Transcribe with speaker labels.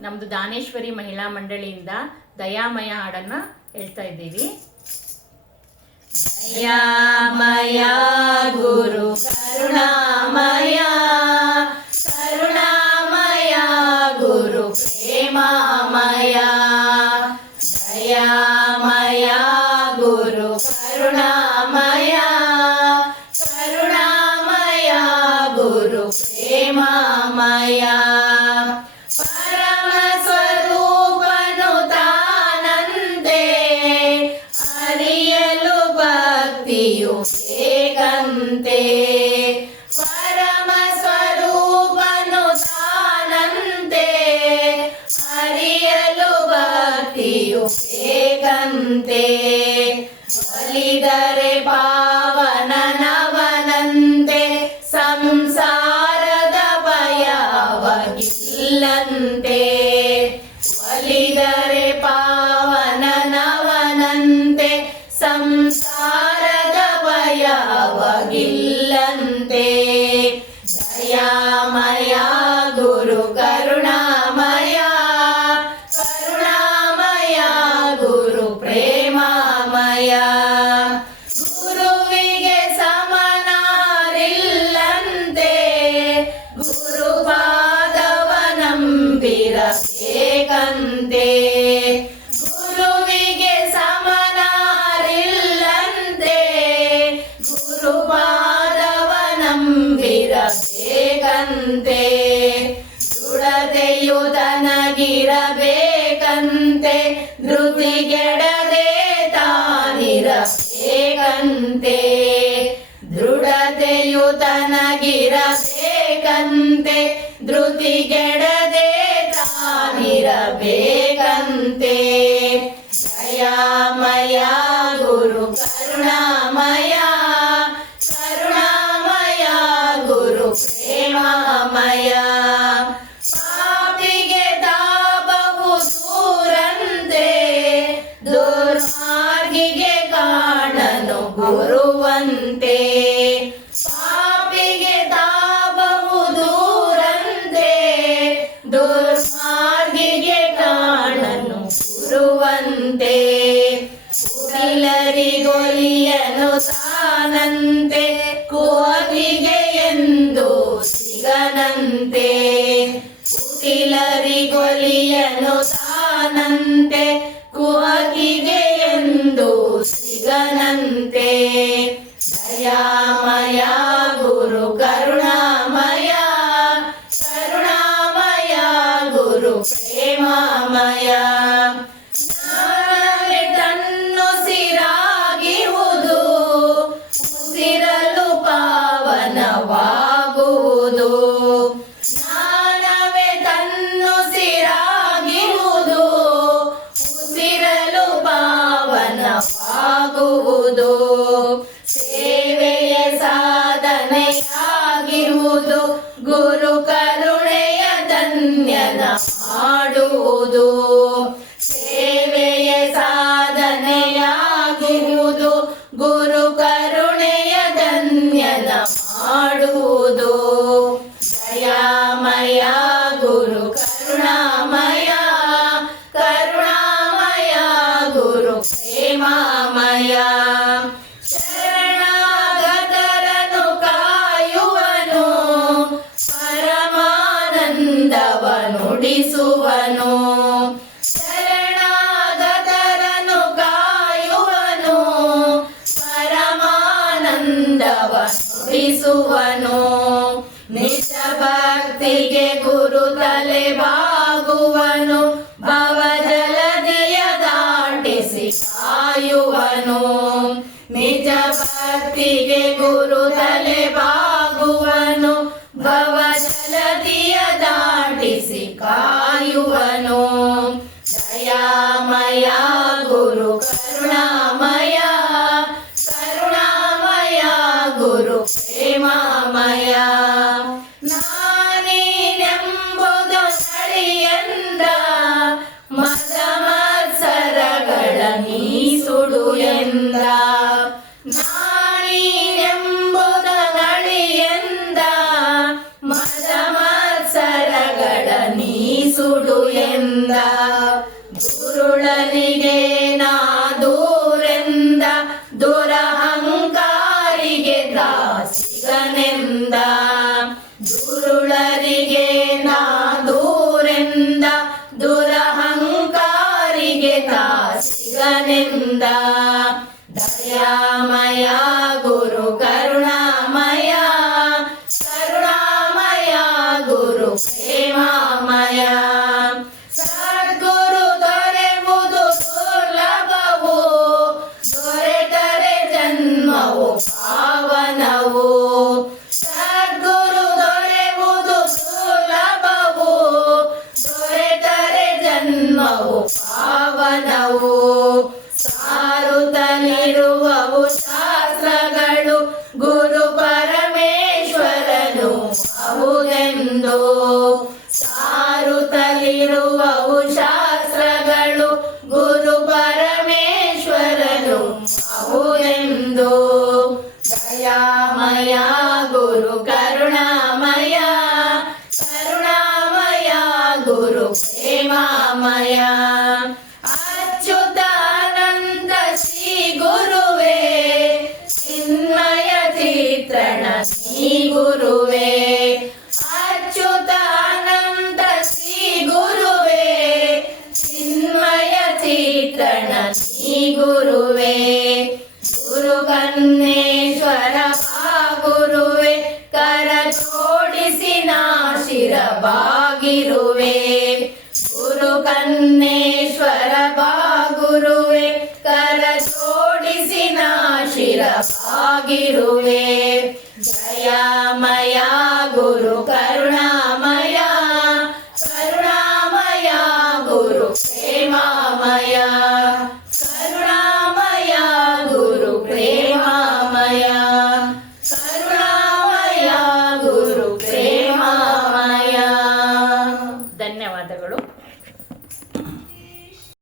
Speaker 1: ನಮ್ದು ದಾನೇಶ್ವರಿ ಮಹಿಳಾ ಮಂಡಳಿಯಿಂದ ದಯಾಮಯ ಹಾಡನ್ನ ಹೇಳ್ತಾ ಇದ್ದೀವಿ. ದಯಾಮಯ ಗುರು, ಕರುಣಾಮಯ ಕರುಣಾಮಯ ಗುರು, ಪ್ರೇಮಾಮಯ. ದಯಾಮಯ ಗುರು, ಕರುಣಾಮಯ ಕರುಣಾಮಯ ಗುರು, ಪ್ರೇಮಾಮಯ. ಬೇಕಂತೆ ಒಲಿದರೆ ಪಾವನನವನಂತೆ ಸಂಸಾರದ ಭಯವಾಗಿಲ್ಲಂತೆ ಒಲಿದರೆ ಪಾವನನವನಂತೆ ಸಂಸಾರದ ಭಯವಾಗಿಲ್ಲಂತೆ ಗುರುಪಾದವನಂಬಿರಬೇಕಂತೆ ಗುರುವಿಗೆ ಸಮನಾರಿಲ್ಲಂತೆ. ಗುರುಪಾದವನಂಬಿರಬೇಕಂತೆ ದೃಢತೆಯು ತನಗಿರಬೇಕಂತೆ. ಧೃತಿಗೆಡದೆ ತಾನಿರಬೇಕಂತೆ. ದೃಢತೆಯು ತನಗಿರಬೇಕಂತೆ. ಧೃತಿಗೆಡದೆ ತಾನಿರಬೇಕಂತೆ ಉಟಿಲರಿಗೊಲಿಯನು ತಾನಂತೆ ಕುವಕಿಗೆ ಎಂದು ಸಿಗನಂತೆ. ದಯಾಮಯ ಗುರು ಕರುಣಾಮಯ ಕರುಣಾಮಯ ಗುರು ಪ್ರೇಮಾಮಯ ಸಾಧನೆಯಾಗಿರುವುದು ಗುರು ಕರುಣೆಯ ಧನ್ಯನ ಮಾಡುವುದು ಸೇವೆಯ ಸಾಧನೆಯಾಗಿರುವುದು ಗುರು ಕರುಣೆಯ ಧನ್ಯನ ಮಾಡುವುದು ನುಡಿಸುವನು ನಿಜ ಭಕ್ತಿಗೆ ಗುರು ತಲೆ ಬಾಗುವನು. ಭವ ಜಲದಿಯ ದಾಟಿಸಿ ಕಾಯುವನು ನಿಜ ಭಕ್ತಿಗೆ ಗುರು ತಲೆ ಬಾಗುವನು. ಭವ ಜಲದಿಯ ದಾಟಿಸಿ ಕಾಯುವನು. ದಯಾಮಯ ಎಂದ ದುರುಳನಿಗೆ ನಾ ದೂರೆಂದ, ದುರಹಂಕಾರಿಗೆ ದಾಸಿಗನೆಂದ ದುರುಳರಿಗೆ ನಾ ದೂರೆಂದ, ದುರಹಂಕಾರಿಗೆ ದಾಸಿಗನೆಂದ ದಯಾಮಯ ಗುರು, ಕರುಣಾಮಯ ಕರುಣಾಮಯ ಗುರು, ಪ್ರೇಮಾಮಯ. ಪರಮೇಶ್ವರನು ಅವುದೆಂದು ಸಾರುತ್ತಲಿರುವವು ಶಾಸ್ತ್ರಗಳು ಗುರು ಪರಮೇಶ್ವರನು ಅವುದೆಂದು ದಯಾಮಯ ಗುರು ಕರುಣಾಮಯ ಕರುಣಾಮಯ ಗುರು ಪ್ರೇಮಾಮಯ ಚಿತ್ರಣ ಶ್ರೀ ಗುರುವೇ. ಅಚ್ಯುತಾನಂದ ಶ್ರೀ ಗುರುವೇ. ಚಿನ್ಮಯ ಚಿತ್ರಣ ಶ್ರೀ ಗುರುವೇ. ಗುರು ಕನ್ನೇಶ್ವರ ಗುರುವೆ ಕರ ಜೋಡಿಸಿ ನಾಶಿರ ಬಾಗಿರುವೆ ಗುರು ಕನ್ನೇಶ್ವರ ಬಾ ಗುರುವೆ ಸೋಡಿಸಿ ನಾಶಿರವಾಗಿರುವೆ ಜಯಮಯ ಗುರು ಕರುಣಾ